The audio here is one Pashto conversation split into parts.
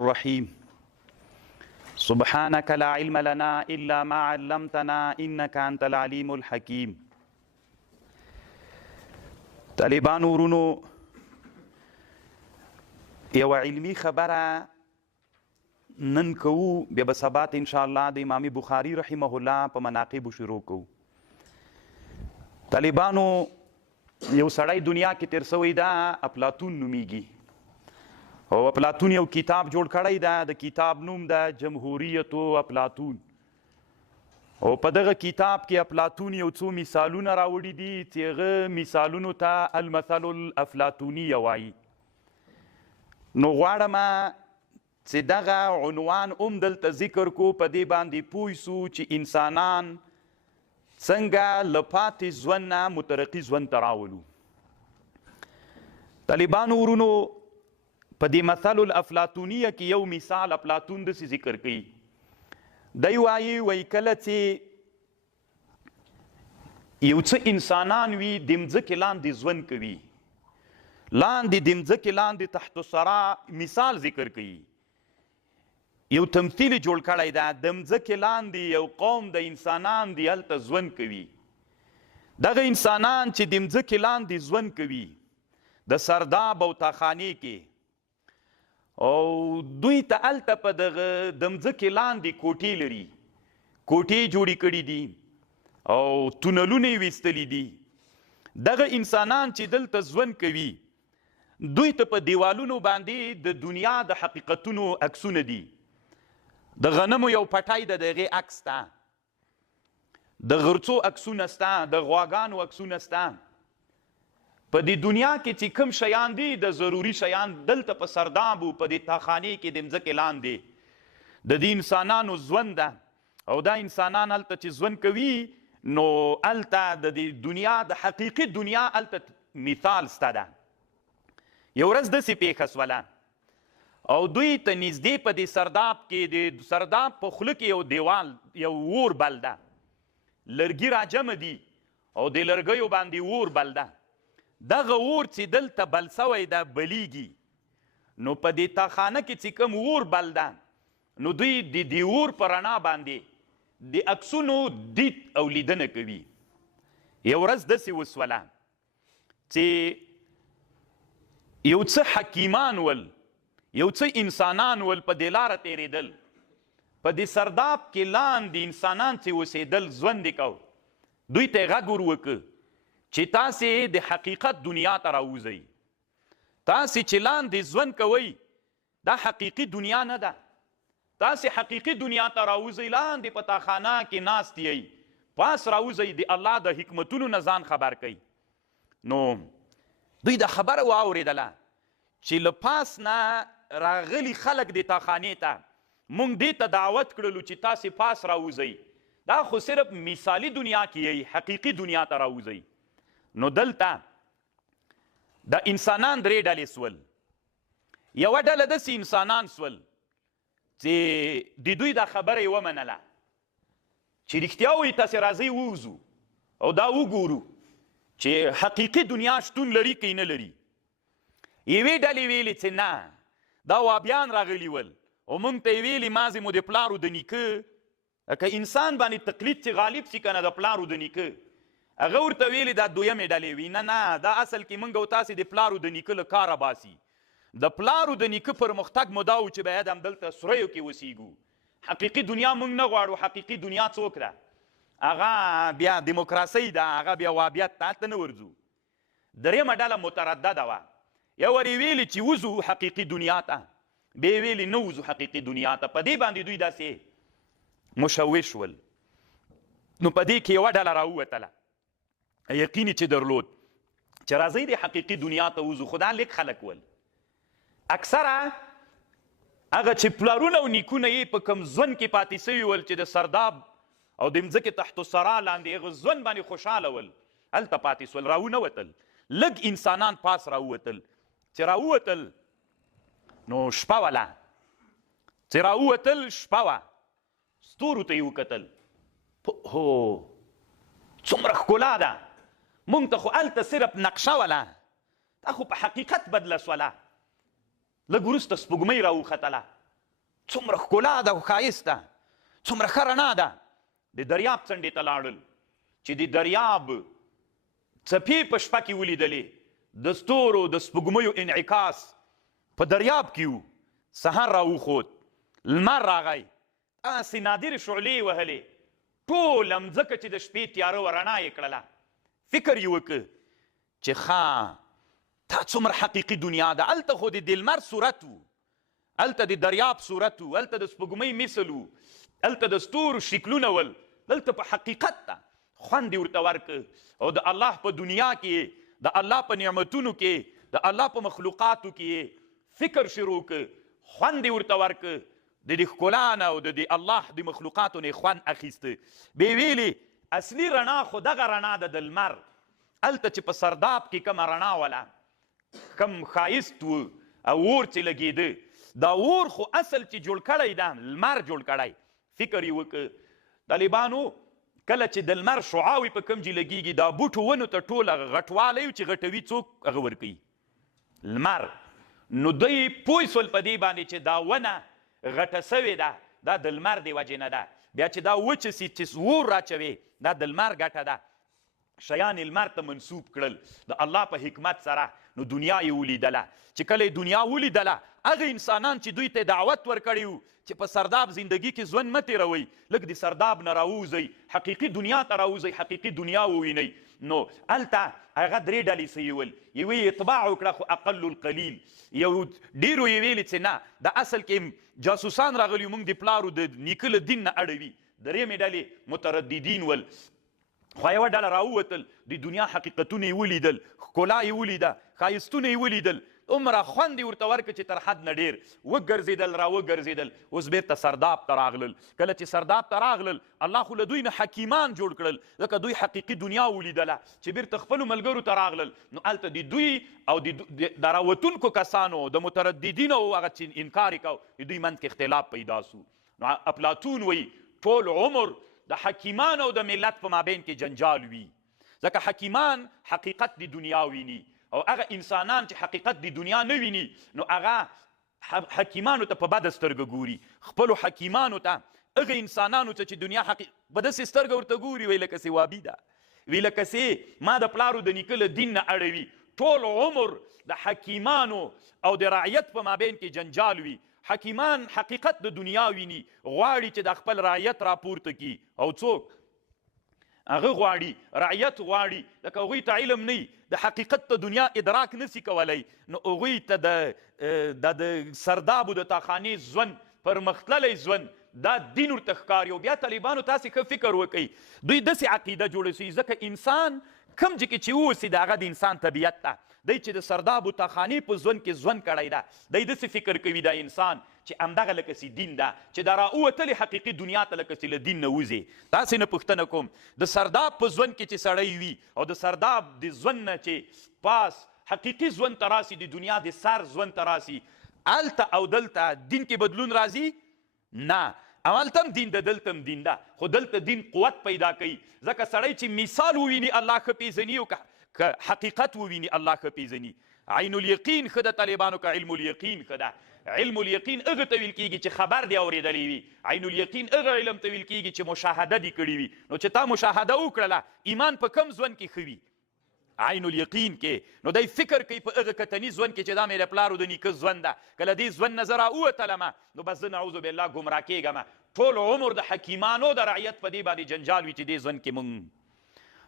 الرحيم. سبحانك لا علم لنا إلا ما علمتنا إنك أنت العليم الحكيم. طالبان ورونو یو علمی خبره نن کوو بیا به سبات ان شاء الله د امام بخاری رحمه الله په مناقب شروع کوو. طالبانو یو سړی دنیا کې تیر سوی دا افلاطون نومیږي او افلاطون یو کتاب جوړ کړی دا د کتاب نوم دا جمهوریت او افلاطون او په دغه کتاب کې افلاطون یو څو مثالونه راوړي دي چې هغه مثالونو ته المثل الافلاطوني وایي. نو غواړم چې دغه عنوان هم دلته ذکر کو په دې باندې پوه سو چې انسانان څنګه لپاتې ژوند نه مترقي ژوند ته راولو. طالبانو ورونو په دې مثل الافلاطونیه کې یو مثال افلاطون د ذکر کوي دی وایي وای کله چې یو څه انسانان وي د مځکې لاندې ژوند کوي لاندې د مځکې لاندې تحت الثرا مثال ذکر کوي یو تمثیل جوړ کړی دا د مځکې لاندې یو قوم د انسانان دی هلته ژوند کوي دغه انسانان چې د مځکې لاندې ژوند کوي د سرداب او تاخانې کې او دوی ته هلته په دغه د مځکې لاندې کوټې لري. کوټې جوړې کړي دي او تونلونه یې ویستلي دي. دغه انسانان چې دلته ژوند کوي دوی ته په دیوالونو باندې د دنیا د حقیقتونو عکسونه دي. د غنمو یو پټای د دغه عکس تا د غرڅو عکسونه ستا د غواګانو عکسونه ستا په دې دنیا کې چې کوم شیان دي د ضروری شیان دلته په سردابو په دې تاخانې کې د مځکې لاندې. د دې انسانانو ژوند او دا انسانان هلته چې ژوند کوي نو هلته د دې دنیا د حقیقي دنیا هلته مثال سته ده. یو ورځ داسې پیښه سوله او دوی ته نږدې په دې سرداب کې د سرداب په خوله کې یو دیوال یو اور بل ده. لرګي راجمع دي. او د لرګیو باندې اور بل ده دغه اور چې دلته بل سوی ده بلیږي. نو په دې تاخانه کې چې کوم اور بل ده نو دوی د دې اور په رڼا باندې د عکسونو دید او لیدنه کوي. یو ورځ داسې وسوله چې یو څه حکیمان ول یو څه انسانان ول په دې لاره تېرېدل. په دې سرداب کې لاندې انسانان چې اوسېدل ژوند کو دوی ته غږ ور وکړه چې تاسې د حقیقت دنیا ته راوځئ تاسې چې لاندې ژوند کوئ دا حقیقي دنیا نه ده. تاسې حقیقي دنیا ته راوځئ لاندې په تاخانه کې ناست یئ. پاس راوځئ د الله د حکمتونو نه ځان خبر کوي نو دوی د خبره واورېدله چې له پاس نه راغلي خلک د تاخانې ته مونږ دې ته دعوت کړلو چې تاسې پاس راوځئ دا خو صرف مثالی دنیا کې یی حقیقي دنیا ته راوځئ نو دلته د انسانان درې ډلې سول. یوه ډله داسې انسانان سول چې د دوی دا خبره یې ومنله چې رښتیا وایي تاسې راځئ ووځو او دا وګورو چې حقیقي دنیا شتون لري که نه لري. یوې ډلې ویلې چې نه دا وابیان راغلي ول او موږ ته یې ویلي مازې مو د پلارو د نیکه که انسان باندې تقلید چې غالب شي که نه د پلارو د نیکه هغه ورته ویلي دا دویمې ډلې وي نه نه دا اصل کې موږ او تاسې د پلارو د نیکه له کاره باسي. د پلارو د نیکه پرمختګ مو دا و چې باید همدلته سوریو کې اوسیږو. حقیقي دنیا موږ نه غواړو حقیقي دنیا څوک ده هغه بیا دیموکراسي ده هغه بیا وابیت ته هلته نه ورځو. درېیمه ډله متردده وه. یو ور ویلي چې وځو حقیقي دنیا ته. بیا ویلي نه وځو حقیقي دنیا ته. په دې باندې دوی داسې مشوش ول. نو په دې کې یوه ډله راووتله یقیني چې درلود چې راځئ د حقیقي دنیا ته وځو خو دا لږ خلک ول. اکثره هغه چې پلارونه او نیکونه یې په کم ژوند کې پاتې سوي ول چې د سرداب او د مځکې تحت الثرا لاندې هغه ژوند باندې خوشحاله ول. هلته پاتې سول راونه وتل. لږ انسانان پاس راووتل. چې راووتل؟ نو شپه وله چې راووتل؟ شپه وه. ستورو ته یې وکتل. هو څومره ښکلا ده مونږ ته خو هلته صرف نقشه وله دا خو په حقیقت بدله سوله لږ وروسته سپوږمۍ راوختله څومره ښکلا ده او ښایست ده څومره ښه رڼا ده. د دریاب څنډې ته لاړل. چې د دریاب څپې په شپه کې ولیدلې. د ستورو د سپوږمیو انعکاس په دریاب کې وو سهار راوخوت لمر راغی. هسې نادرې شعلې وهلې. ټول مځکه چې د شپې تیاره و رڼا یې کړله فکر یې وکړ چې ښه دا څومره حقیقي دنیا ده. هلته خو د دلمر صورت وو هلته د دریاب صورت وو هلته د سپوږمۍ مثل وو هلته د ستورو شکلونه ول. دلته په حقیقت ته خوند ورته ورکړ او د الله په دنیا کې د الله په نعمتونو کې د الله په مخلوقاتو کې فکر شروع کړ خوند ورته ورکړ د دې ښکلا نه او د الله د مخلوقاتو نه خوند اخیسته. بې ویلې اصلي رڼا خو دغه رڼا ده د لمر هلته چې په سرداب کې کومه رڼا وله کم ښایست و او اور چې لګېده. دا اور خو اصل چې جوړ کړی ده لمر جوړ کړی. فکر یې وکړ طالبانو کله چې د لمر شعاوي په کم جې لګېږي دا بوټو ونو ته ټوله غټوالی چې غټوي څوک هغه ورکوي لمر. نو دوی پوه سول په دې باندې چې دا ونه غټه سوې ده. دا د لمر دی وجې نه ده بیا چې دا وچه سي چې اور راچوي دا د لمر ګټه ده شیان لمر ته منسوب کړل. د الله په حکمت سره نو دنیا یې ولیدله. چې کله دنیا ولیدله هغه انسانان چې دوی ته دعوت ورکړی وو چې په سرداب زندگی کې ژوند مه تېروئ. لږ د سرداب نه راووځئ. حقیقي دنیا ته راوځئ حقیقي دنیا ووینئ. نو هلته هغه درې ډلې څه یې ول یوې اتباع وکړه خو اقل القلیل. یو ډیرو یې ویلې چې نه د اصل کې جاسوسان راغلي موږ د پلارو د نیکه له دین نه اړوي. درېیمې ډلې مترددین ول خو یوه ډله راووتل د دنیا حقیقتونه یې ولیدل ښکلا یې ولیده ښایستونه یې ولیدل. عمره خوند یې ورته ورکړه چې تر حد نه ډېر. وګرځېدل را وګرځېدل اوس بیرته سرداب ته راغلل. کله چې سرداب ته راغلل الله خو له دوی نه حکیمان جوړ کړل. ځکه دوی حقیقي دنیا ولیدله. چې بیرته خپلو ملګرو ته راغلل نو هلته د دوی او د راوتونکو کسانو د مترددینو هغه چې انکار یې کو د دوی منځ کې اختلاف پیدا سو. نو افلاطون وایي ټول عمر د حکیمان او د ملت په مابین کې جنجال وي. ځکه حکیمان حقیقت د دنیا ویني. او هغه انسانان چې حقیقت د دنیا نه ویني نو هغه حکیمانو ته په بد سترګه ګوري. خپل حکیمانو ته هغه انسانانو ته چې دنیا حقیقت په داسې سترګه ورته ګوري وی لکه سی وابي ده. وی لکه سی ما د پلارو د نیکه له دین نه اړوي. ټول عمر د حکیمانو او د رعیت په مابین کې جنجال وي حکیمان حقیقت د دنیا ویني غواړي چې د خپل رعیت راپورته کی او څوک؟ هغه غواړي رعیت غواړي. لکه هغوی ته علم نه د حقیقت ته دنیا ادراک نسی کولی نو هغوی ته د سردابو د تاخانې ژوند پرمختللی ژوند دا دین ورته ښکاري. او بیا طالبانو تاسې ښه فکر وکئ دوی داسې عقیده جوړه سي ځکه انسان کم ځای کې چې اوسي د هغه د انسان طبیعت ته. دی چې د سردابو تاخانې په ژوند کې ژوند کړی ده. دی داسې فکر کوي دا انسان چې همدغه لکه دین ده چې دا راوتلې حقیقي دنیا ته لکه چې له دین نه وځي. تاسې نه پوښتنه کوم. د سرداب په ژوند کې چې سړی وي او د سرداب د ژوند نه چې پاس حقیقي ژوند ته راسي د دنیا د سر ژوند ته راسي الته او دلته دین کې بدلون راځي؟ نه اولتم دین د دلتم دین ده. خو دلته دین قوت پیدا کوي ځکه سړی چې مثال وویني الله ښه پیژني او که حقیقت وویني الله ښه پیژني. عین الیقین ښه د طالبانو که علم الیقین ښه ده. علم الیقین هغه ته ویل کیږي چې خبر دی اورېدلی وي. عین الیقین هغه علم ته ویل کیږي چې مشاهده دی کړې وي. نو چې تا مشاهده وکړله ایمان په کم ژوند کې ښه وي. عین الیقین کې. نو دی فکر کوي په هغه کتنی ژوند کې چې دا مې د پلارو د نیکه ژوند ده. کله دې ژوند نه زه راووتلمه نو بس زه نعوذ بالله ګمراه کېږم ټول عمر د حکیمانو د رعیت په دې باندې جنجال وي چې دې ژوند کې مونږ.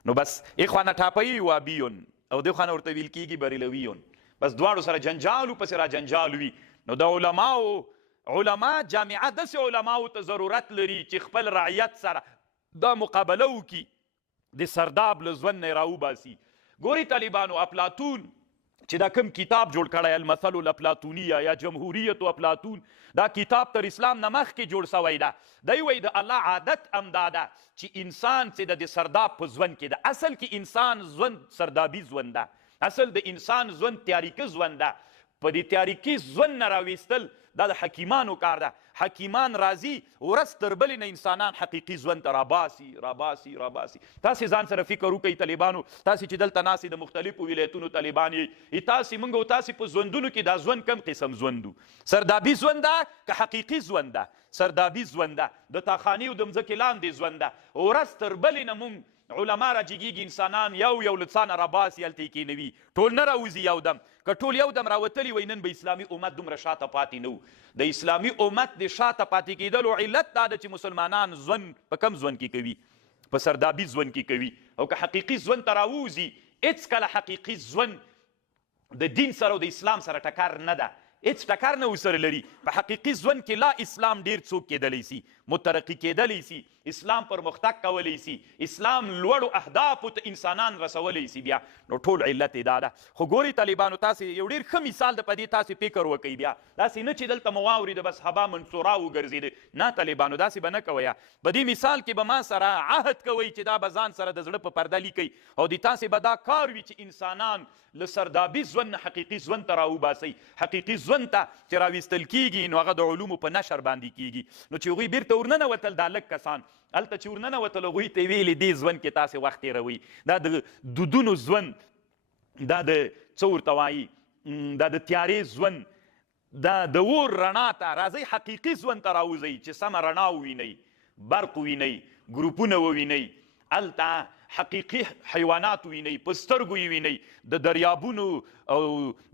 نو بس اخوانه ټاپوي وابیون او د خانه ورته ویل کیږي بریلویون. بس دواړو سره جنجال پس را جنجال وي. نو د علماو علما جامعه داسې علماو ته ضرورت لري چې خپل رعیت سره دا مقابله وکي د سرداب له ژوند نه راوباسي. ګوري طالبانو افلاطون چې دا کم کتاب جوړ کړی المثل الافلاطونیه یا جمهوریت افلاطون دا کتاب تر اسلام نه مخکې جوړ سوی ده. دی وایي د الله عادت امدا ده چې انسان چې د سرداب په ژوند کې ده. اصل کې انسان ژوند سردابي ژوند ده. اصل د انسان ژوند تیاریکه ژوند ده. په دې تاریکی ځون نه راويستل دا د حکیمانو کار ده حکیمان راضي ورځ تر بلې نه انسانان حقیقي ژوند ته راباسي راباسي راباسي. تاسې ځان سره فکر وکړئ طالبانو تاسې چې دلته ناسې د مختلفو ولایتونو طالبان یې. تاسې موږ او تاسې په ژوندونو کې دا ژوند کم قسم ژوندو سردابي ژوند ده که حقیقي ژوند ده؟ سردابي ژوند ده. د تاخاني او د مځکې لاندې ژوند ده. ورځ تر بلې نه موږ علما را جګیږي انسانان یو یو لڅانه راباسي هلته یې کینوي. ټول نه راوځي یو دم. که ټول یو دم راوتلی وای نن به اسلامي امت دومره شاته پاتې نه و. د اسلامي امت د شاته پاتې کېدلو علت دا ده چې مسلمانان ژوند په کم ژوند کې کوي؟ په سردابي ژوند کې کوي؟ او که حقیقي ژوند ته راوځي هېڅ کله حقیقي ژوند د دین سره او د اسلام سره ټکر نه ده هیڅ ټکر نه وسره لري په حقيقي ژوند کې لا اسلام ډیر څوک کېدلی سي مترقي کېدلی سي اسلام پرمختګ کولی سي اسلام لوړو اهدافو ته انسانان رسولی سي بیا نو ټول علت دا ده خو ګوري طالبانو تاسو یو ډیر ښه مثال د پدې تاسو فکر وکړئ بیا داسې نه چې دلته مواوري د بس هبا منصورا وګرځید نه طالبانو داسې به نه کوي په دې مثال کې به ما سره عهد کوي چې دا بزان سره د زړه په پرده لیکي او د تاسو به دا کار وي چې انسانان له سردابي ژوند حقيقي ژوند ته راوباسي حقيقي ژوند ته چې راويستل کیږي نو هغه د علومو په نشر باندې کیږي. نو چې هغوی بیرته ورننه وتل دا لږ کسان. هلته چې ورننه وتل هغوی ته ویلې دې ژوند کې تاسې وخت تېروئ. دا د دودونو ژوند دا د څه ورته وایي؟ دا د تیارې ژوند. دا د اور رڼا ته راځئ حقیقي ژوند ته راوځئ چې سمه رڼا ووینئ برق ووینئ ګروپونه ووینئ. هلته حقیقي حیوانات ویني په سترګو یې ویني د دریابونو او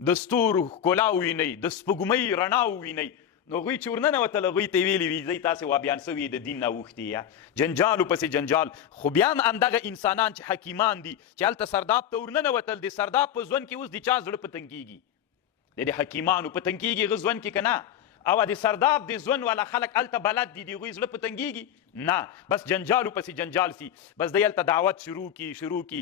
د ستورو ښکلا ویني د سپوږمۍ رڼا ویني نو غوی چې ورننه وتل غوی ته ویلي وي زی تاسې وابیان سوي د دین نه اوښتي یا. جنجالو پسې جنجال. خو بیا همدغه انسانان چې حکیمان دي چې هلته سرداب ته ورننه وتل د سرداب په ژوند کې اوس د چا زړه په تنګېږي د حکیمانو هغه ژوند کې که نه او د سرداب د ژوند والا خلک الته بلد دي د هغوی زړه په تنګېږي نه بس جنجالو پسې جنجال سي بس دی هلته دعوت شروع کی شروع کی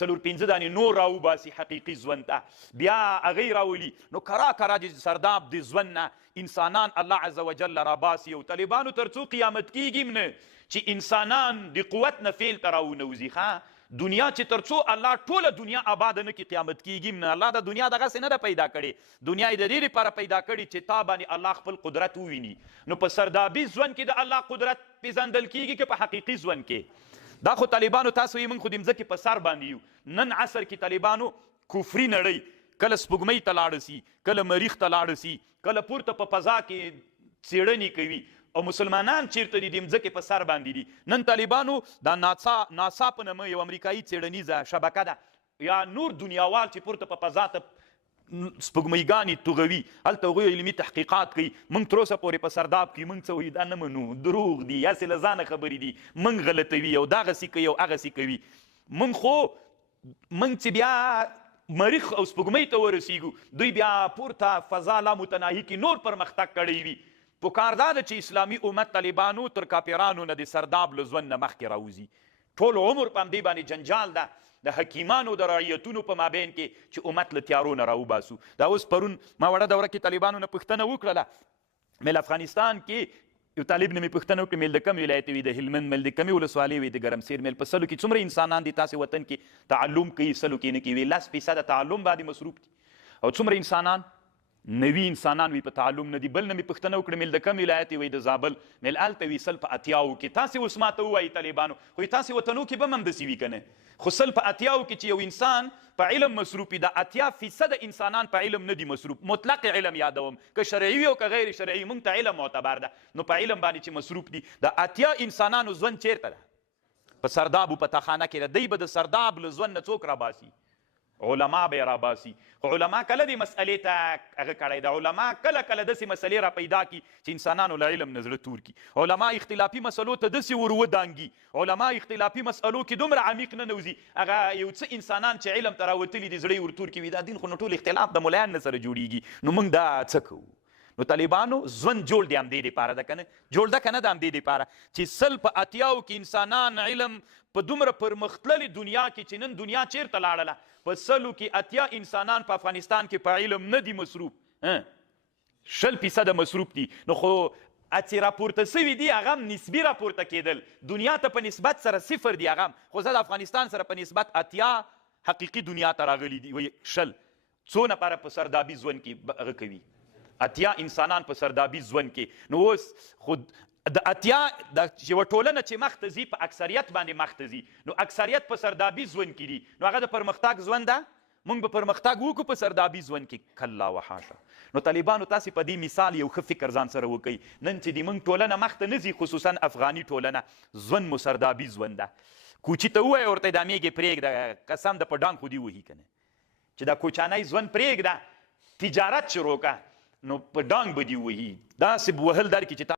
څلور پنځه دانې نور راوباسي حقیقي ژوند ته بیا هغې راولي نو کرا کرا د سرداب د ژوند نه انسانان الله عز وجل راباسي او طالبانو تر څو قیامت کېږي نه چې انسانان د قوت نه فیل ته راونوځي ښه دنیا چې ترڅو الله ټوله دنیا آباد نه کی قیامت کیږي نه الله د دنیا دغه څه نه پیدا کړي دنیا د دې لپاره پیدا کړي چې تا باندې الله خپل قدرت وویني. نو په سردابي ژوند کې د الله قدرت پیژندل کیږي که په حقيقي ژوند کې؟ دا خو طالبانو تاسو یې موږ خو د مځکې په سر باندې یو. نن عصر کې طالبانو کفري نړۍ کله سپوږمۍ ته لاړ سي کله مریخ ته لاړ سي کله پورته په فضا کې څېړنې کوي او مسلمانان چیرته دي د مځکې په سر باندې دي. نن طالبانو دا ناسا ناسا په نامه یو امریکایي څېړنیزه شبکه ده. یا نور دنیاوال چې پورته په فضا ته سپوږمۍ توغوي هلته هغوی علمي تحقیقات کوي. موږ تر اوسه پورې په سرداب کې موږ څه وایي دا نه منو. دروغ دي. یاسې له ځانه خبرې دي. موږ غلطوي او دغسې کوي او هغسې کوي. موږ خو موږ چې بیا مریخ او سپوږمۍ ته ورسیږو دوی بیا پورته فضا لا متناهي کې نور پرمختګ کړی وي پکار دا ده چې اسلامي امت طالبانو تر کاپیرانو نه د سرداب له ژوند نه مخکې راوځي ټول عمر په همدې باندې جنجال ده د حکیمانو د رعیتونو په مابین کې چې امت له تیارو نه راوباسو. دا اوس پرون ما وړه دوره کې طالبانو نه پوښتنه وکړله. مل افغانستان کې یو طالب نه مې پوښتنه وکړه مل د کم ولایت وي د هلمند مل د کمې ولسوالۍ وي د ګرمسیر مل په سلو کې څومره انسانان دي تاسې وطن کې تعلم کوي سلو کې نه کوي لس فیصده تعلم باندې مصروف دي. او څومره انسانان نوی انسانان وي په تعلم نه دي. بل نه مې پوښتنه وکړه مل د کم ولایت وي د زابل. مل الته وي سل په اتیاو کې. تاسو اوس ماته وایي طالبانو. خو تاسو وطنو کې به هم د سی وی کنه. خو سل په اتیاو کې چې یو انسان په علم مصروف دی اتیا فیصد انسانان په علم نه دي مصروف. مطلق علم یادوم. که شرعي او که غیر شرعي مونږ ته علم معتبر ده. نو په علم باندې چې مصروف دي د اتیا انسانانو ژوند چیرته ده؟ په سرداب په تخانه کې دی به د سرداب له ژوند نه څوک راباسي علما به را باسي. علما کله دې مسئلې ته هغه کړی دا علما کله کله داسې مسئلې را پیدا کی چې انسانانو له علم نظر تور کی علما اختلافي مسلو ته داسې ور ودانګي. علما اختلافي مسلو کې دومره عمیق نه نوزي هغه یو څه انسانان چې علم ته راوتلي دي زړه ور تور کی وي. دا دین خو ټول اختلاف د مولایان سره جوړیږي. نو موږ دا څه کوو نو طالبانو ژوند جوړ دی هم دې لپاره ده کنه؟ جوړ ده کنه د هم دې لپاره؟ چې سل په اتیاو کې انسانان علم په دومره پرمختللې دنیا کې چې نن دنیا چیرته لاړله؟ په سلو کې اتیا انسانان په افغانستان کې په علم نه دي مصروف. شل فیصد مصروف دي. نو خو اتی راپورته سوي دي هغه نسبی راپورته کېدل. دنیا ته په نسبت سره صفر دي هغه خو زه د افغانستان سره په نسبت اتیا حقیقي دنیا ته راغلي دي. شل. څو نفره په سردابي ژوند کې هغه کوي اتیا انسانان په سردابي ژوند کې. نو اوس خود د اتیا د یوه ټولنه چې مخته ځي په اکثریت باندې مخته ځي. نو اکثریت په سردابي ژوند کې دي. نو هغه د پرمختګ ژوند ده. موږ به پرمختګ وکړو په سردابي ژوند کې. کلا وحاشه. نو طالبانو تاسو په دې مثال یو ښه فکر ځان سره وکړئ. نن چې د موږ ټولنه مخته نه ځي خصوصا افغاني ټولنه ژوند مو سردابي ژوند ده. کوچي ته ووایه ورته دا میږې پرېږده. قسم د په ډانګ خو دې وهي که نه چې دا کوچانۍ ژوند پرېږده. تجارت شروع که نو په ډانګ به دې وهي. داسې به وهل درکړي چې تا